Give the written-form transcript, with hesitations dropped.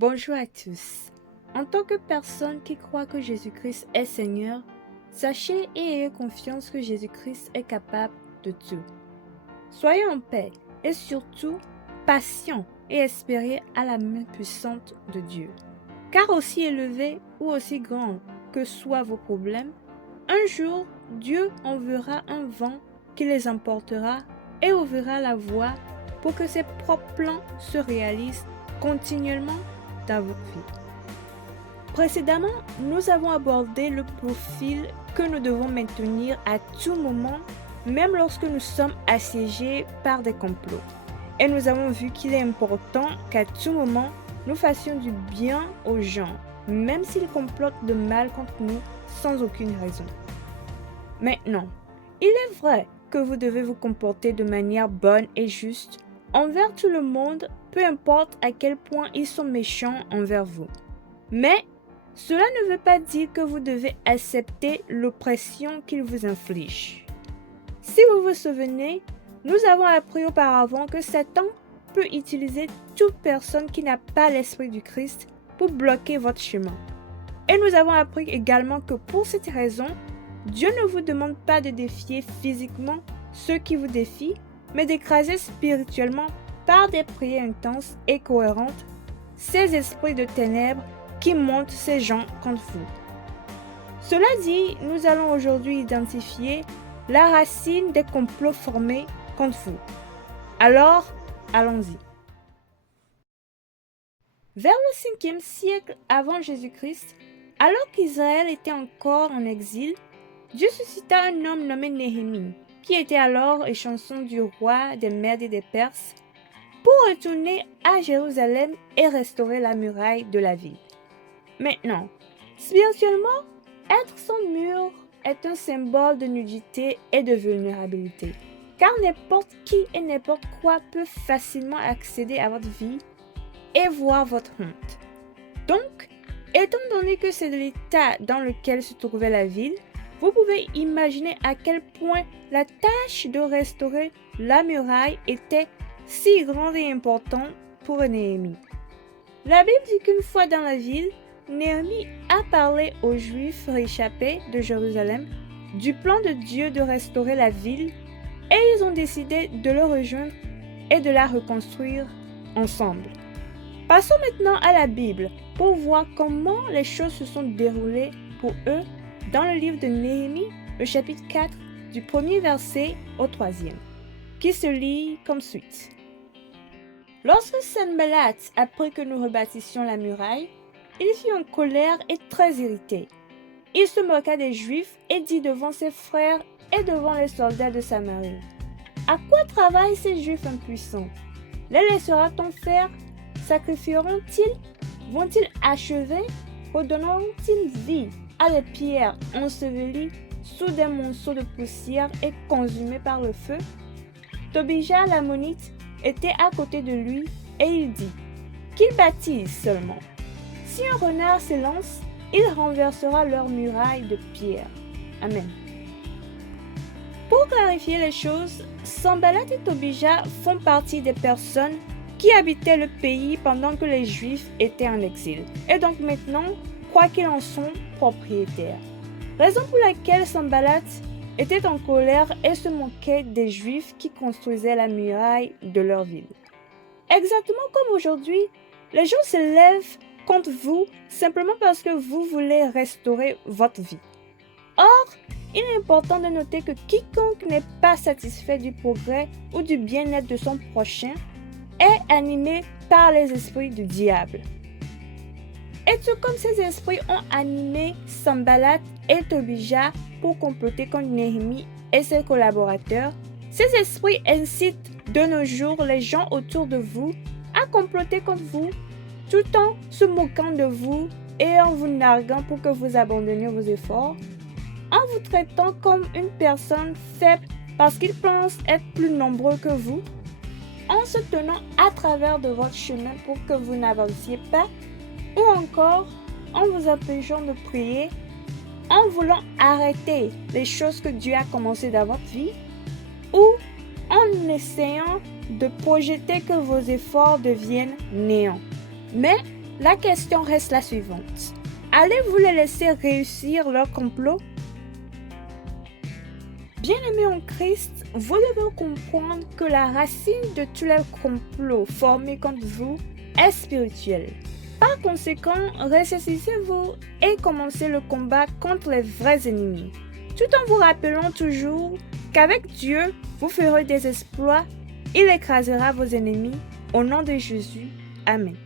Bonjour à tous. En tant que personne qui croit que Jésus-Christ est Seigneur, sachez et ayez confiance que Jésus-Christ est capable de tout. Soyez en paix et surtout patients et espérez à la main puissante de Dieu. Car aussi élevés ou aussi grands que soient vos problèmes, un jour Dieu enverra un vent qui les emportera et ouvrira la voie pour que ses propres plans se réalisent continuellement dans votre vie. Précédemment, nous avons abordé le profil que nous devons maintenir à tout moment, même lorsque nous sommes assiégés par des complots. Et nous avons vu qu'il est important qu'à tout moment, nous fassions du bien aux gens, même s'ils complotent de mal contre nous sans aucune raison. Maintenant, il est vrai que vous devez vous comporter de manière bonne et juste envers tout le monde, peu importe à quel point ils sont méchants envers vous. Mais cela ne veut pas dire que vous devez accepter l'oppression qu'ils vous infligent. Si vous vous souvenez, nous avons appris auparavant que Satan peut utiliser toute personne qui n'a pas l'esprit du Christ pour bloquer votre chemin. Et nous avons appris également que pour cette raison, Dieu ne vous demande pas de défier physiquement ceux qui vous défient, mais d'écraser spirituellement par des prières intenses et cohérentes ces esprits de ténèbres qui montent ces gens contre vous. Cela dit, nous allons aujourd'hui identifier la racine des complots formés contre vous. Alors, allons-y. Vers le 5e siècle avant Jésus-Christ, alors qu'Israël était encore en exil, Dieu suscita un homme nommé Néhémie, qui était alors échanson du roi des Mèdes et des Perses, pour retourner à Jérusalem et restaurer la muraille de la ville. Maintenant, spirituellement, être sans mur est un symbole de nudité et de vulnérabilité, car n'importe qui et n'importe quoi peut facilement accéder à votre vie et voir votre honte. Donc, étant donné que c'est de l'état dans lequel se trouvait la ville, vous pouvez imaginer à quel point la tâche de restaurer la muraille était si grande et importante pour Néhémie. La Bible dit qu'une fois dans la ville, Néhémie a parlé aux Juifs réchappés de Jérusalem du plan de Dieu de restaurer la ville et ils ont décidé de le rejoindre et de la reconstruire ensemble. Passons maintenant à la Bible pour voir comment les choses se sont déroulées pour eux dans le livre de Néhémie, le chapitre 4, du 1er verset au 3e, qui se lit comme suit. Lorsque Sanballat apprit que nous rebâtissions la muraille, il fut en colère et très irrité. Il se moqua des Juifs et dit devant ses frères et devant les soldats de Samarie, « À quoi travaillent ces Juifs impuissants? Les laissera-t-on faire? Sacrifieront-ils? Vont-ils achever? Redonneront-ils vie à des pierres ensevelies sous des monceaux de poussière et consumées par le feu? » Tobija l'ammonite était à côté de lui et il dit, « Qu'ils bâtissent seulement. Si un renard s'élance, il renversera leur muraille de pierre. » Amen. Pour clarifier les choses, Sanballat et Tobija font partie des personnes qui habitaient le pays pendant que les Juifs étaient en exil, et donc maintenant, quoi qu'ils en sont, propriétaires. Raison pour laquelle Sanballat était en colère et se moquait des Juifs qui construisaient la muraille de leur ville. Exactement comme aujourd'hui, les gens se lèvent contre vous simplement parce que vous voulez restaurer votre vie. Or, il est important de noter que quiconque n'est pas satisfait du progrès ou du bien-être de son prochain est animé par les esprits du diable. Et tout comme ces esprits ont animé Sanballat et Tobija pour comploter contre Néhémie et ses collaborateurs, ces esprits incitent de nos jours les gens autour de vous à comploter contre vous, tout en se moquant de vous et en vous narguant pour que vous abandonniez vos efforts, en vous traitant comme une personne faible parce qu'ils pensent être plus nombreux que vous, en se tenant à travers de votre chemin pour que vous n'avanciez pas, ou encore en vous empêchant de prier, en voulant arrêter les choses que Dieu a commencées dans votre vie, ou en essayant de projeter que vos efforts deviennent néants. Mais La question reste la suivante. Allez-vous les laisser réussir leur complot? Bien-aimés en Christ, vous devez comprendre que la racine de tous les complots formés contre vous est spirituelle. Par conséquent, ressaisissez-vous et commencez le combat contre les vrais ennemis, tout en vous rappelant toujours qu'avec Dieu, vous ferez des exploits, il écrasera vos ennemis. Au nom de Jésus, Amen.